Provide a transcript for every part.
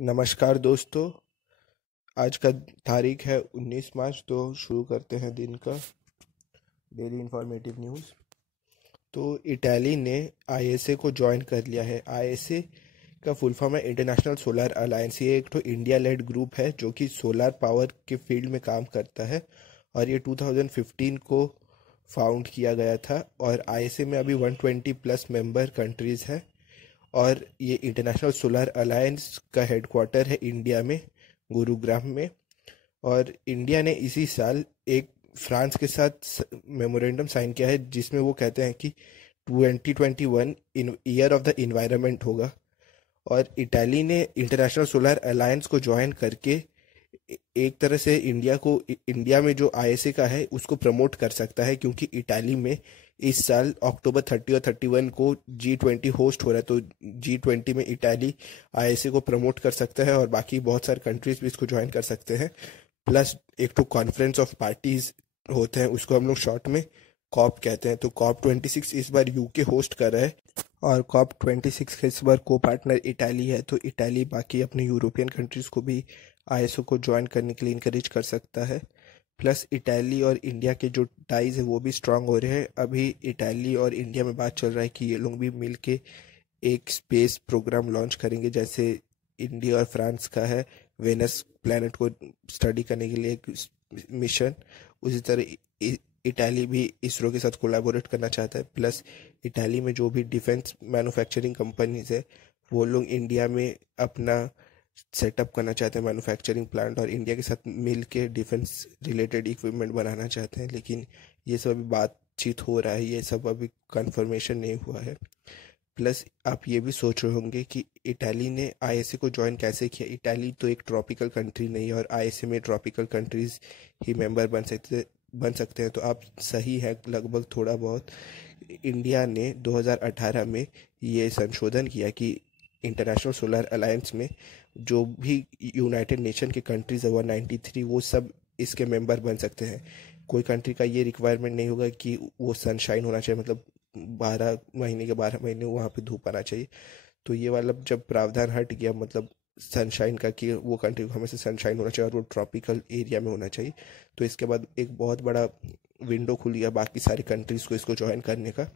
नमस्कार दोस्तों। आज का तारीख है 19 मार्च। तो शुरू करते हैं दिन का डेली इंफॉर्मेटिव न्यूज़। तो इटली ने आईएसए को ज्वाइन कर लिया है। आईएसए का फुल फॉर्म है इंटरनेशनल सोलर अलायंस। ये एक तो इंडिया लेड ग्रुप है जो कि सोलर पावर के फील्ड में काम करता है और ये 2015 को फाउंड किया गया था। और आईएसए में अभी 120 प्लस मेंबर कंट्रीज़ हैं और ये इंटरनेशनल सोलर अलायंस का हेडक्वार्टर है इंडिया में, गुरुग्राम में। और इंडिया ने इसी साल एक फ्रांस के साथ मेमोरेंडम साइन किया है जिसमें वो कहते हैं कि 2021 ईयर ऑफ द इन्वायरमेंट होगा। और इटली ने इंटरनेशनल सोलर अलायंस को ज्वाइन करके एक तरह से इंडिया में जो आईएसए का है उसको प्रमोट कर सकता है, क्योंकि इटली में इस साल अक्टूबर 30 और 31 को G20 होस्ट हो रहा है। तो G20 में इटली आईएसए को प्रमोट कर सकता है और बाकी बहुत सारे कंट्रीज भी इसको ज्वाइन कर सकते हैं। प्लस एक तो कॉन्फ्रेंस ऑफ पार्टीज होते हैं, उसको हम लोग शॉर्ट में कॉप कहते हैं। तो COP26 इस बार यूके होस्ट कर रहा है और COP26 का इस बार को पार्टनर इटली है। तो इटली बाकी अपने यूरोपियन कंट्रीज को भी आईएसओ को ज्वाइन करने के लिए इनकरेज कर सकता है। प्लस इटली और इंडिया के जो टाइज है वो भी स्ट्रांग हो रहे हैं। अभी इटली और इंडिया में बात चल रहा है कि ये लोग भी मिल के एक स्पेस प्रोग्राम लॉन्च करेंगे, जैसे इंडिया और फ्रांस का है वेनस प्लैनेट को स्टडी करने के लिए एक मिशन। उसी तरह इटली भी इसरो के साथ कोलैबोरेट करना चाहता है। प्लस इटली में जो भी डिफेंस मैन्युफैक्चरिंग कंपनीज है वो लोग इंडिया में अपना सेटअप करना चाहते हैं मैन्युफैक्चरिंग प्लांट, और इंडिया के साथ मिल के डिफेंस रिलेटेड इक्विपमेंट बनाना चाहते हैं। लेकिन ये सब अभी बातचीत हो रहा है, ये सब अभी कंफर्मेशन नहीं हुआ है। प्लस आप ये भी सोच रहे होंगे कि इटली ने आईएसए को ज्वाइन कैसे किया। इटली तो एक ट्रॉपिकल कंट्री नहीं है और आईएसए में ट्रॉपिकल कंट्रीज ही मेंबर बन सकते हैं। तो आप सही है लगभग थोड़ा बहुत। इंडिया ने 2018 में ये संशोधन किया कि इंटरनेशनल सोलर अलायंस में जो भी यूनाइटेड नेशन के कंट्रीज है 193 वो सब इसके मेंबर बन सकते हैं। कोई कंट्री का ये रिक्वायरमेंट नहीं होगा कि वो सनशाइन होना चाहिए, मतलब 12 महीने के 12 महीने वहाँ पे धूप आना चाहिए। तो ये वाला जब प्रावधान हट गया, मतलब सनशाइन का, कि वो कंट्री को हमेशा सनशाइन होना चाहिए और वो ट्रॉपिकल एरिया में होना चाहिए, तो इसके बाद एक बहुत बड़ा विंडो खुल गया बाकी सारी कंट्रीज़ को इसको ज्वाइन करने का।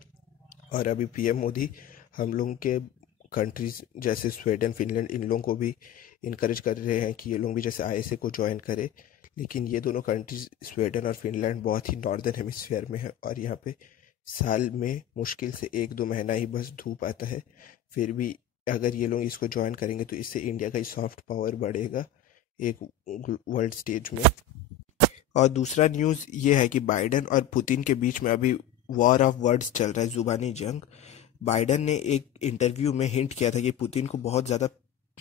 और अभी पीएम मोदी हम लोगों के कंट्रीज जैसे स्वीडन फिनलैंड इन लोगों को भी इनकरेज कर रहे हैं कि ये लोग भी जैसे आईएसए को ज्वाइन करें। लेकिन ये दोनों कंट्रीज स्वीडन और फिनलैंड बहुत ही नॉर्दर्न हेमिस्फीयर में है और यहाँ पे साल में मुश्किल से 1-2 महीना ही बस धूप आता है। फिर भी अगर ये लोग इसको ज्वाइन करेंगे तो इससे इंडिया का ही सॉफ्ट पावर बढ़ेगा एक वर्ल्ड स्टेज में। और दूसरा न्यूज़ ये है कि बाइडन और पुतिन के बीच में अभी वॉर ऑफ वर्ड्स चल रहा है, जुबानी जंग। बाइडन ने एक इंटरव्यू में हिंट किया था कि पुतिन को बहुत ज़्यादा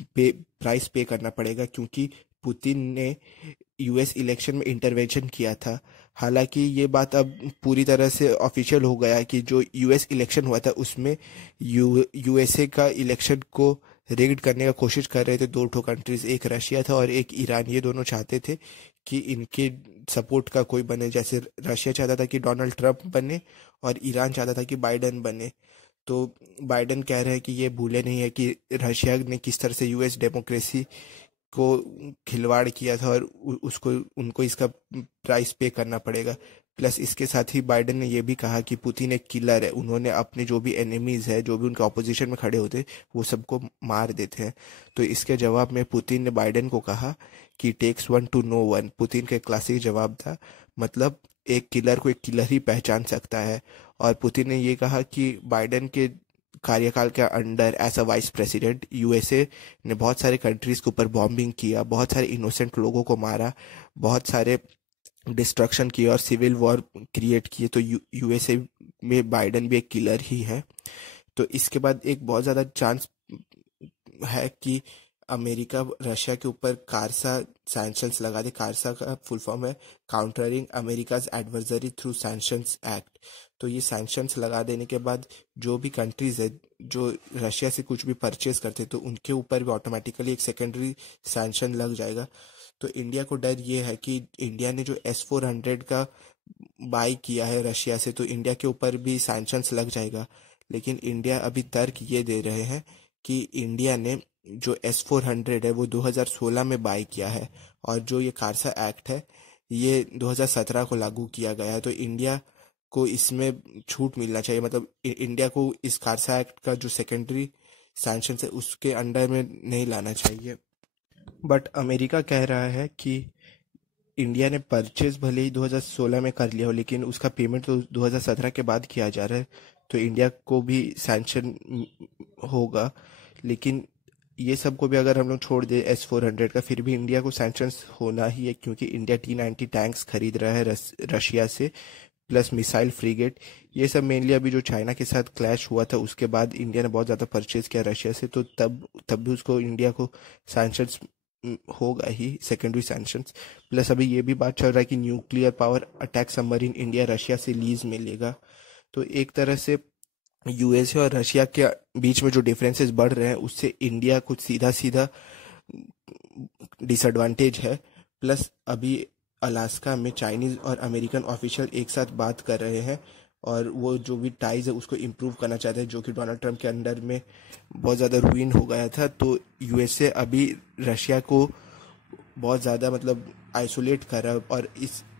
प्राइस पे करना पड़ेगा, क्योंकि पुतिन ने यूएस इलेक्शन में इंटरवेंशन किया था। हालांकि ये बात अब पूरी तरह से ऑफिशियल हो गया है कि जो यूएस इलेक्शन हुआ था उसमें यूएसए का इलेक्शन को रिग्ड करने का कोशिश कर रहे थे दो ठो कंट्रीज, एक रशिया था और एक ईरान। ये दोनों चाहते थे कि इनके सपोर्ट का कोई बने, जैसे रशिया चाहता था कि डोनाल्ड ट्रंप बने और ईरान चाहता था कि बाइडन बने। तो बाइडन कह रहे हैं कि ये भूले नहीं है कि रशिया ने किस तरह से यूएस डेमोक्रेसी को खिलवाड़ किया था और उसको उनको इसका प्राइस पे करना पड़ेगा। प्लस इसके साथ ही बाइडन ने यह भी कहा कि पुतिन एक किलर है, उन्होंने अपने जो भी एनिमीज है, जो भी उनके ऑपोजिशन में खड़े होते वो सबको मार देते हैं। तो इसके जवाब में पुतिन ने बाइडन को कहा कि takes one to know one. Putin का क्लासिक जवाब था, मतलब एक किलर को एक किलर ही पहचान सकता है। और पुतिन ने ये कहा कि बाइडन के कार्यकाल के under as a vice president USA ने बहुत सारे कंट्रीज के ऊपर बॉम्बिंग किया, बहुत सारे इनोसेंट लोगों को मारा, बहुत सारे डिस्ट्रक्शन किए और सिविल वॉर क्रिएट किए। तो यूएसए में बाइडन भी एक किलर ही है। तो इसके बाद एक बहुत ज़्यादा चांस है कि अमेरिका रशिया के ऊपर कारसा सैंक्शंस लगा दे। कारसा का फुल फॉर्म है countering America's adversary through sanctions act. तो ये सैंक्शंस लगा देने के बाद जो भी कंट्रीज है जो रशिया से कुछ भी परचेज करते तो उनके ऊपर भी ऑटोमेटिकली एक सेकेंडरी सैंक्शन लग जाएगा। तो इंडिया को डर ये है कि इंडिया ने जो S-400 का बाई किया है रशिया से, तो इंडिया के ऊपर भी सैंक्शंस लग जाएगा। लेकिन इंडिया अभी तर्क ये दे रहे हैं कि इंडिया ने जो S-400 है वो 2016 में बाय किया है, और जो ये कारसा एक्ट है ये 2017 को लागू किया गया है। तो इंडिया को इसमें छूट मिलना चाहिए, मतलब इंडिया को इस कारसा एक्ट का जो सेकेंडरी सैंक्शन है उसके अंडर में नहीं लाना चाहिए। बट अमेरिका कह रहा है कि इंडिया ने परचेज भले ही 2016 में कर लिया हो, लेकिन उसका पेमेंट तो 2017 के बाद किया जा रहा है, तो इंडिया को भी सैंक्शन होगा। लेकिन ये सब को भी अगर हम लोग छोड़ दे S-400 का, फिर भी इंडिया को सैंक्शंस होना ही है, क्योंकि इंडिया T-90 टैंक्स खरीद रहा है रशिया से, प्लस मिसाइल फ्रीगेट। ये सब मेनली अभी जो चाइना के साथ क्लैश हुआ था उसके बाद इंडिया ने बहुत ज़्यादा परचेज किया रशिया से, तो तब भी उसको इंडिया को सैंक्शंस होगा ही, सेकेंडरी सैंक्शंस। प्लस अभी ये भी बात चल रहा है कि nuclear power attack submarine India Russia से लीज में लेगा। तो एक तरह से यूएसए और रशिया के बीच में जो डिफरेंसेस बढ़ रहे हैं उससे इंडिया कुछ सीधा सीधा डिसएडवांटेज है। प्लस अभी अलास्का में चाइनीज और अमेरिकन ऑफिशियल एक साथ बात कर रहे हैं, और वो जो भी टाइज है उसको इम्प्रूव करना चाहते हैं, जो कि डोनाल्ड ट्रंप के अंडर में बहुत ज़्यादा रुइन हो गया था। तो यूएसए अभी रशिया को बहुत ज़्यादा मतलब आइसोलेट कर रहा है, और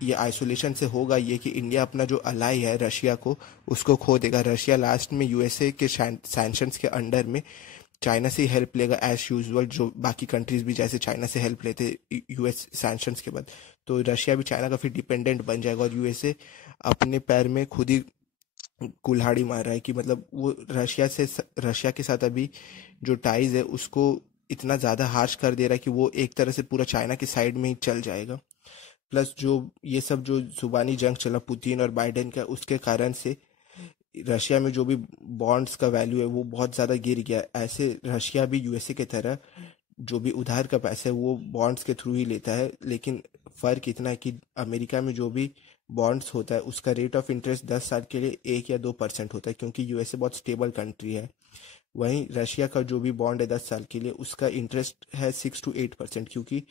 ये आइसोलेशन से होगा ये कि इंडिया अपना जो अलाई है रशिया को उसको खो देगा। रशिया लास्ट में यूएसए के सैंक्शंस के अंडर में चाइना से हेल्प लेगा एज यूजुअल, जो बाकी कंट्रीज भी जैसे चाइना से हेल्प लेते यूएस सैंक्शंस के बाद। तो रशिया भी चाइना का फिर डिपेंडेंट बन जाएगा, और यूएसए अपने पैर में खुद ही कुल्हाड़ी मार रहा है कि मतलब वो रशिया के साथ अभी जो टाइज है उसको इतना ज़्यादा हार्श कर दे रहा है कि वो एक तरह से पूरा चाइना के साइड में ही चल जाएगा। प्लस जो ये सब जो जुबानी जंग चला पुतिन और बाइडेन का, उसके कारण से रशिया में जो भी बॉन्ड्स का वैल्यू है वो बहुत ज़्यादा गिर गया। ऐसे रशिया भी यूएसए की तरह जो भी उधार का पैसा है वो बॉन्ड्स के थ्रू ही लेता है, लेकिन फ़र्क इतना है कि अमेरिका में जो भी बॉन्ड्स होता है उसका रेट ऑफ इंटरेस्ट 10 साल के लिए 1 या 2% होता है, क्योंकि यूएसए बहुत स्टेबल कंट्री है। वहीं रशिया का जो भी बॉन्ड है 10 साल के लिए उसका इंटरेस्ट है 6 to 8%, क्योंकि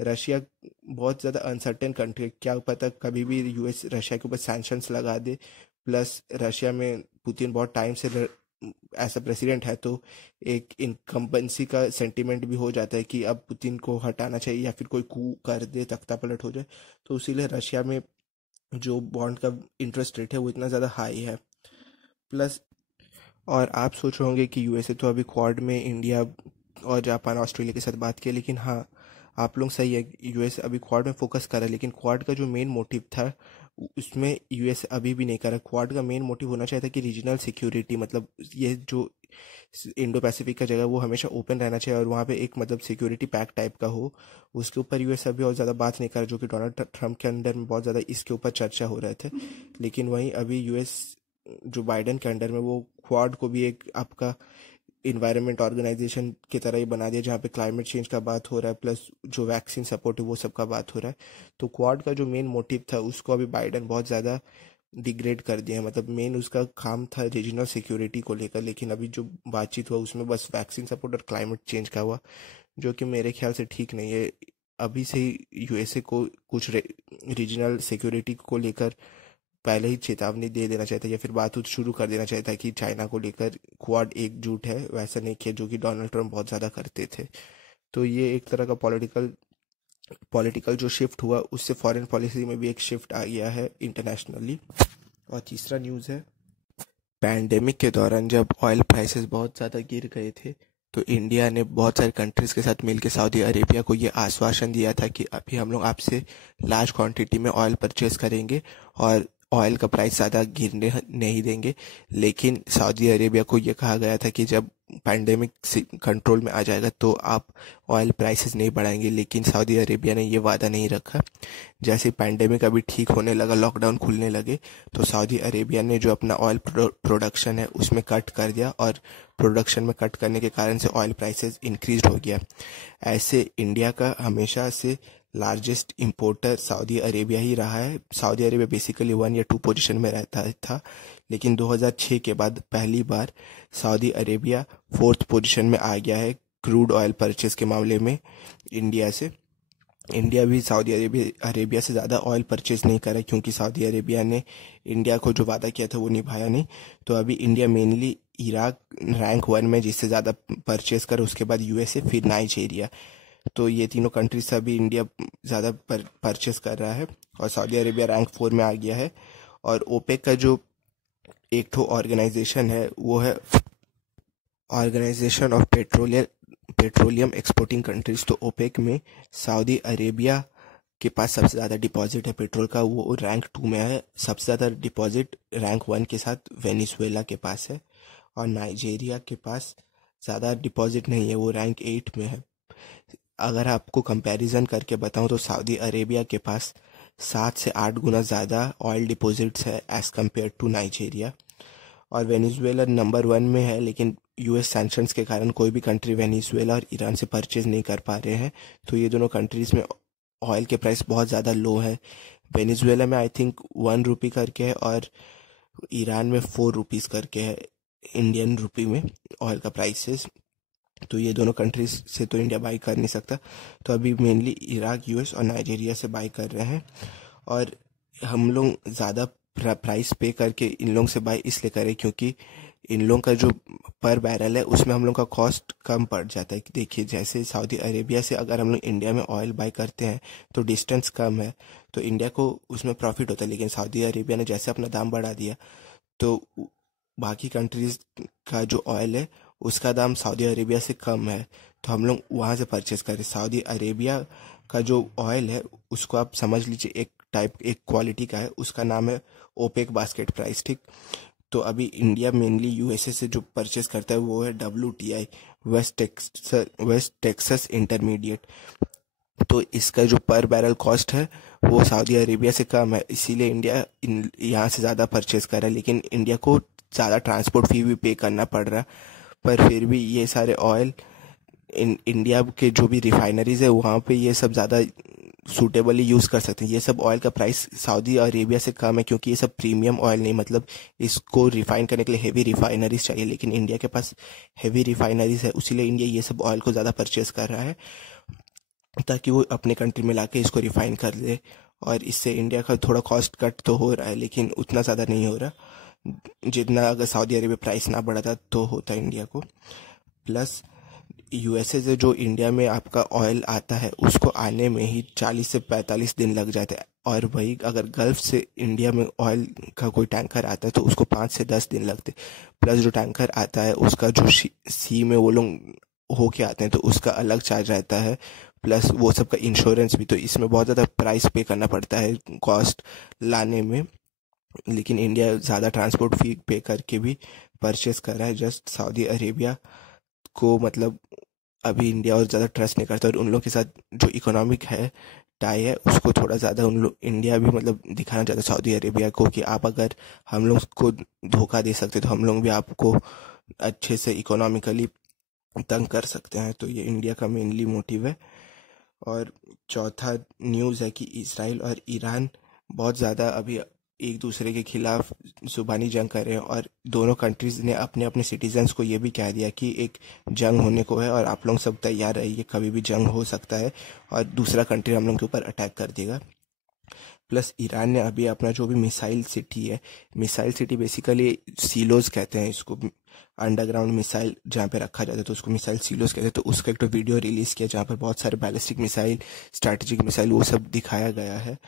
रशिया बहुत ज़्यादा अनसर्टेन कंट्री है, क्या पता कभी भी यूएस रशिया के ऊपर सैंक्शंस लगा दे। प्लस रशिया में पुतिन बहुत टाइम से ऐसा प्रेसिडेंट है, तो एक इनकम्बेंसी का सेंटीमेंट भी हो जाता है कि अब पुतिन को हटाना चाहिए या फिर कोई कू कर दे, तख्ता पलट हो जाए। तो इसीलिए रशिया में जो बॉन्ड का इंटरेस्ट रेट है वो इतना ज़्यादा हाई है। प्लस और आप सोच रहे होंगे कि यूएसए तो अभी क्वाड में इंडिया और जापान ऑस्ट्रेलिया के साथ बात किया, लेकिन हाँ आप लोग सही है, यूएस अभी क्वाड में फोकस कर रहा है, लेकिन क्वाड का जो मेन मोटिव था उसमें यूएस अभी भी नहीं कर रहा। क्वाड का मेन मोटिव होना चाहिए था कि रीजनल सिक्योरिटी, मतलब ये जो इंडो पैसिफिक का जगह वो हमेशा ओपन रहना चाहिए और वहाँ पे एक मतलब सिक्योरिटी पैक टाइप का हो। उसके ऊपर यूएस अभी और ज़्यादा बात नहीं कर रहा, जो कि डोनाल्ड ट्रंप के अंडर में बहुत ज़्यादा इसके ऊपर चर्चा हो रहे थे। लेकिन वहीं अभी यूएस जो बाइडेन के अंडर में वो क्वाड को भी एक आपका इन्वायरमेंट ऑर्गेनाइजेशन की तरह ही बना दिया, जहाँ पे क्लाइमेट चेंज का बात हो रहा है, प्लस जो वैक्सीन सपोर्ट है वो सब का बात हो रहा है। तो क्वाड का जो मेन मोटिव था उसको अभी बाइडेन बहुत ज़्यादा डिग्रेड कर दिया है, मतलब मेन उसका काम था रीजनल सिक्योरिटी को लेकर, लेकिन अभी जो बातचीत हुआ उसमें बस वैक्सीन सपोर्ट और क्लाइमेट चेंज का हुआ, जो कि मेरे ख्याल से ठीक नहीं है। अभी से ही यूएसए को कुछ रीजनल सिक्योरिटी को लेकर पहले ही चेतावनी दे देना चाहता है, या फिर बात शुरू कर देना चाहता है कि चाइना को लेकर क्वाड एकजुट है, वैसा नहीं किया जो कि डोनाल्ड ट्रंप बहुत ज़्यादा करते थे। तो ये एक तरह का पॉलिटिकल जो शिफ्ट हुआ उससे फॉरेन पॉलिसी में भी एक शिफ्ट आ गया है इंटरनेशनली। और तीसरा न्यूज़ है, पैंडेमिक के दौरान जब ऑयल प्राइसेस बहुत ज़्यादा गिर गए थे तो इंडिया ने बहुत सारे कंट्रीज़ के साथ मिलकर सऊदी अरेबिया को ये आश्वासन दिया था कि अभी हम लोग आपसे लार्ज क्वांटिटी में ऑयल परचेज करेंगे और ऑयल का प्राइस ज़्यादा गिरने नहीं देंगे। लेकिन सऊदी अरेबिया को ये कहा गया था कि जब पैंडेमिक कंट्रोल में आ जाएगा तो आप ऑयल प्राइसेस नहीं बढ़ाएंगे, लेकिन सऊदी अरेबिया ने ये वादा नहीं रखा। जैसे पैंडेमिक अभी ठीक होने लगा, लॉकडाउन खुलने लगे, तो सऊदी अरेबिया ने जो अपना ऑयल प्रोडक्शन है उसमें कट कर दिया, और प्रोडक्शन में कट करने के कारण से ऑयल प्राइसेस इंक्रीज हो गया। ऐसे इंडिया का हमेशा से लार्जेस्ट इंपोर्टर सऊदी अरेबिया ही रहा है। सऊदी अरेबिया बेसिकली 1 या 2 पोजीशन में रहता था, लेकिन 2006 के बाद पहली बार सऊदी अरेबिया 4th पोजीशन में आ गया है क्रूड ऑयल परचेज के मामले में इंडिया से। इंडिया भी सऊदी अरेबिया से ज़्यादा ऑयल परचेज नहीं करा, क्योंकि सऊदी अरेबिया ने इंडिया को जो वादा किया था वो निभाया नहीं। तो अभी इंडिया मेनली इराक रैंक 1 में जिससे ज़्यादा परचेस करे, उसके बाद यूएसए, फिर नाइजीरिया। तो ये तीनों कंट्रीज से अभी इंडिया ज़्यादा परचेस कर रहा है, और सऊदी अरेबिया रैंक 4 में आ गया है। और ओपेक का जो एक ठो ऑर्गेनाइजेशन है वो है organisation of petroleum exporting countries. तो ओपेक में सऊदी अरेबिया के पास सबसे ज़्यादा डिपॉजिट है पेट्रोल का, वो रैंक 2 में है। सबसे ज़्यादा डिपॉजिट रैंक 1 के साथ वेनेजुएला के पास है, और नाइजीरिया के पास ज़्यादा डिपॉजिट नहीं है, वो रैंक 8 में है। अगर आपको कंपैरिजन करके बताऊं तो सऊदी अरेबिया के पास 7 से 8 गुना ज़्यादा ऑयल डिपॉजिट्स है एज़ कम्पेयर टू नाइजीरिया। और वेनेजुएला नंबर 1 में है, लेकिन यूएस सैंक्शंस के कारण कोई भी कंट्री वेनेजुएला और ईरान से परचेज नहीं कर पा रहे हैं। तो ये दोनों कंट्रीज़ में ऑयल के प्राइस बहुत ज़्यादा लो है। वेनेजुएला में आई थिंक 1 रुपी करके है, और ईरान में 4 रुपीज़ करके है इंडियन रुपी में ऑयल का प्राइसेस। तो ये दोनों कंट्रीज से तो इंडिया बाई कर नहीं सकता, तो अभी मेनली इराक, यूएस और नाइजीरिया से बाई कर रहे हैं। और हम लोग ज़्यादा प्राइस पे करके इन लोगों से बाई इसलिए करें क्योंकि इन लोगों का जो पर बैरल है उसमें हम लोग का कॉस्ट कम पड़ जाता है। देखिए, जैसे सऊदी अरेबिया से अगर हम लोग इंडिया में ऑयल बाई करते हैं तो डिस्टेंस कम है, तो इंडिया को उसमें प्रॉफिट होता है। लेकिन सऊदी अरेबिया ने जैसे अपना दाम बढ़ा दिया, तो बाकी कंट्रीज का जो ऑयल है उसका दाम सऊदी अरेबिया से कम है, तो हम लोग वहाँ से परचेस करें। सऊदी अरेबिया का जो ऑयल है उसको आप समझ लीजिए एक क्वालिटी का है, उसका नाम है ओपेक बास्केट प्राइस, ठीक। तो अभी इंडिया मेनली यूएसए से जो परचेस करता है वो है WTI, वेस्ट टेक्सास इंटरमीडिएट। तो इसका जो पर बैरल कॉस्ट है वो सऊदी अरेबिया से कम है, इसीलिए इंडिया यहाँ से ज़्यादा परचेस कर रहा है। लेकिन इंडिया को ज़्यादा ट्रांसपोर्ट फी भी पे करना पड़ रहा है, पर फिर भी ये सारे ऑयल इंडिया के जो भी रिफाइनरीज है वहाँ पे ये सब ज़्यादा सूटेबली यूज़ कर सकते हैं। ये सब ऑयल का प्राइस सऊदी अरेबिया से कम है क्योंकि ये सब प्रीमियम ऑयल नहीं, मतलब इसको रिफाइन करने के लिए हेवी रिफाइनरीज चाहिए, लेकिन इंडिया के पास हेवी रिफाइनरीज है, उसीलिए इंडिया ये सब ऑयल को ज़्यादा परचेस कर रहा है ताकि वो अपने कंट्री में लाके इसको रिफाइन कर ले। और इससे इंडिया का थोड़ा कॉस्ट कट तो हो रहा है, लेकिन उतना ज़्यादा नहीं हो रहा जितना अगर सऊदी अरेबिया प्राइस ना बढ़ाता तो होता इंडिया को। प्लस यूएसए से जो इंडिया में आपका ऑयल आता है उसको आने में ही 40 से 45 दिन लग जाते हैं, और वही अगर गल्फ से इंडिया में ऑयल का कोई टैंकर आता है तो उसको 5 से 10 दिन लगते। प्लस जो टैंकर आता है उसका जो सी में वो लोग होके आते हैं तो उसका अलग चार्ज रहता है, प्लस वो सबका इंश्योरेंस भी। तो इसमें बहुत ज़्यादा प्राइस पे करना पड़ता है कॉस्ट लाने में, लेकिन इंडिया ज़्यादा ट्रांसपोर्ट फी पे करके भी परचेस कर रहा है। जस्ट सऊदी अरेबिया को मतलब अभी इंडिया और ज़्यादा ट्रस्ट नहीं करता, और उन लोगों के साथ जो इकोनॉमिक है टाई है उसको थोड़ा ज़्यादा उन लोग इंडिया भी मतलब दिखाना चाहता है सऊदी अरेबिया को कि आप अगर हम लोग को धोखा दे सकते तो हम लोग भी आपको अच्छे से इकोनॉमिकली तंग कर सकते हैं। तो ये इंडिया का मेनली मोटिव है। और चौथा न्यूज़ है कि इसराइल और ईरान बहुत ज़्यादा अभी एक दूसरे के खिलाफ जुबानी जंग कर रहे हैं, और दोनों कंट्रीज़ ने अपने अपने सिटीजन्स को ये भी कह दिया कि एक जंग होने को है और आप लोग सब तैयार रहिए, कभी भी जंग हो सकता है और दूसरा कंट्री हम लोग के ऊपर अटैक कर देगा। प्लस ईरान ने अभी अपना जो भी मिसाइल सिटी बेसिकली सीलोज कहते हैं इसको, अंडरग्राउंड मिसाइल जहाँ पे रखा जाता है तो उसको मिसाइल सीलोज कहते हैं। तो उसका एक तो वीडियो रिलीज़ किया जहाँ पर बहुत सारे बैलिस्टिक मिसाइल, स्ट्रैटेजिक मिसाइल वो सब दिखाया गया है।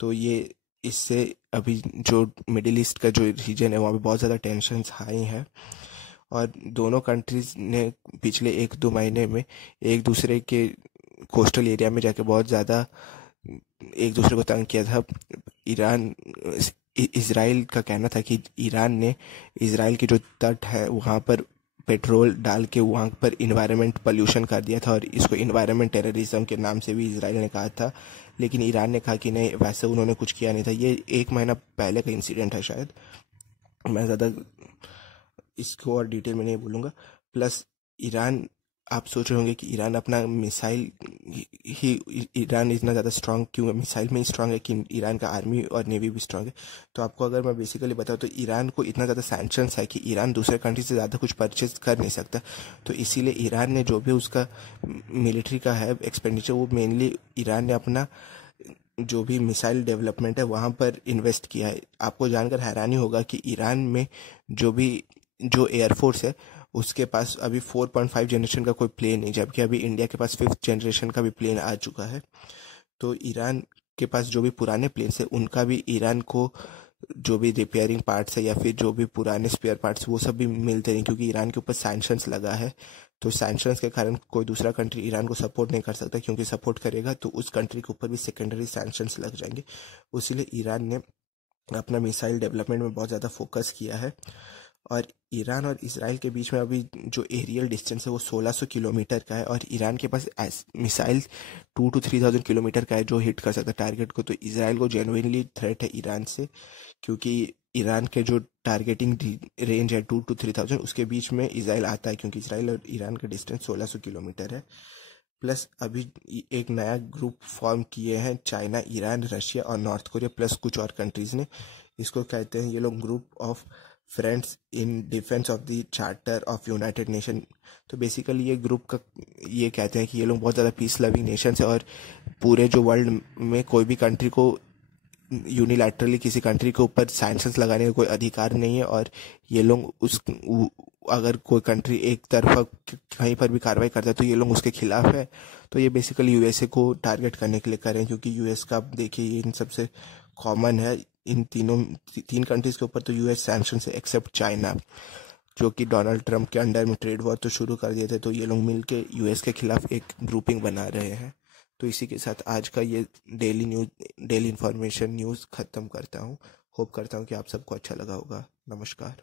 तो ये इससे अभी जो मिडिल ईस्ट का जो रीजन है वहाँ पे बहुत ज़्यादा टेंशन्स हाई हैं, और दोनों कंट्रीज़ ने पिछले 1-2 महीने में एक दूसरे के कोस्टल एरिया में जाके बहुत ज़्यादा एक दूसरे को तंग किया था। इजराइल का कहना था कि ईरान ने इजराइल के जो तट है वहाँ पर पेट्रोल डाल के वहाँ पर इन्वायरमेंट पोल्यूशन कर दिया था, और इसको इन्वायरमेंट टेररिज्म के नाम से भी इजराइल ने कहा था। लेकिन ईरान ने कहा कि नहीं, वैसे उन्होंने कुछ किया नहीं था, ये 1 महीना पहले का इंसिडेंट है शायद, मैं ज़्यादा इसको और डिटेल में नहीं बोलूँगा। प्लस ईरान, आप सोच रहे होंगे कि ईरान अपना मिसाइल ही ईरान इतना ज़्यादा स्ट्रांग क्यों है, मिसाइल में ही स्ट्रांग है कि ईरान का आर्मी और नेवी भी स्ट्रांग है। तो आपको अगर मैं बेसिकली बताऊँ तो ईरान को इतना ज़्यादा सैंक्शंस है कि ईरान दूसरे कंट्री से ज़्यादा कुछ परचेज कर नहीं सकता। तो इसीलिए ईरान ने जो भी उसका मिलिट्री का है एक्सपेंडिचर, वो मेनली ईरान ने अपना जो भी मिसाइल डेवलपमेंट है वहाँ पर इन्वेस्ट किया है। आपको जानकर हैरानी होगा कि ईरान में जो भी जो एयरफोर्स है उसके पास अभी 4.5 जनरेशन का कोई प्लेन नहीं, जबकि अभी इंडिया के पास 5th जनरेशन का भी प्लेन आ चुका है। तो ईरान के पास जो भी पुराने प्लेन्स है उनका भी ईरान को जो भी रिपेयरिंग पार्ट्स है या फिर जो भी पुराने स्पेयर पार्ट्स वो सब भी मिलते नहीं, क्योंकि ईरान के ऊपर सैंक्शंस लगा है। तो सैंक्शंस के कारण कोई दूसरा कंट्री ईरान को सपोर्ट नहीं कर सकता, क्योंकि सपोर्ट करेगा तो उस कंट्री के ऊपर भी सेकेंडरी सैंक्शंस लग जाएंगे। उसीलिए ईरान ने अपना मिसाइल डेवलपमेंट में बहुत ज़्यादा फोकस किया है। और ईरान और इसराइल के बीच में अभी जो एरियल डिस्टेंस है वो 1600 किलोमीटर का है, और ईरान के पास मिसाइल 2 to 3,000 किलोमीटर का है जो हिट कर सकता है टारगेट को। तो इसराइल को जेन्युइनली थ्रेट है ईरान से, क्योंकि ईरान के जो टारगेटिंग रेंज है 2 to 3,000 उसके बीच में इसराइल आता है, क्योंकि इसराइल और ईरान का डिस्टेंस 1600 किलोमीटर है। प्लस अभी एक नया ग्रुप फॉर्म किए हैं चाइना, ईरान, रशिया और नॉर्थ कोरिया प्लस कुछ और कंट्रीज ने। इसको कहते हैं ये लोग group of friends in defence of the charter of United nation. तो बेसिकली ये ग्रुप का ये कहते हैं कि ये लोग बहुत ज़्यादा पीस लविंग नेशन है, और पूरे जो वर्ल्ड में कोई भी कंट्री को यूनिलैटरली किसी कंट्री के ऊपर सैंक्शंस लगाने का कोई अधिकार नहीं है। और ये लोग अगर कोई कंट्री एक तरफा कहीं पर भी कार्रवाई करता है तो ये लोग उसके खिलाफ है। तो ये बेसिकली यूएसए को टारगेट करने के लिए करें, क्योंकि यूएस का आप देखिए इन सबसे कॉमन है इन तीन कंट्रीज के ऊपर तो यूएस सैंक्शन से, एक्सेप्ट चाइना जो कि डोनाल्ड ट्रंप के अंडर में ट्रेड वॉर तो शुरू कर दिए थे। तो ये लोग मिलके यूएस के खिलाफ एक ग्रुपिंग बना रहे हैं। तो इसी के साथ आज का ये डेली इन्फॉर्मेशन न्यूज़ ख़त्म करता हूँ। होप करता हूँ कि आप सबको अच्छा लगा होगा। नमस्कार।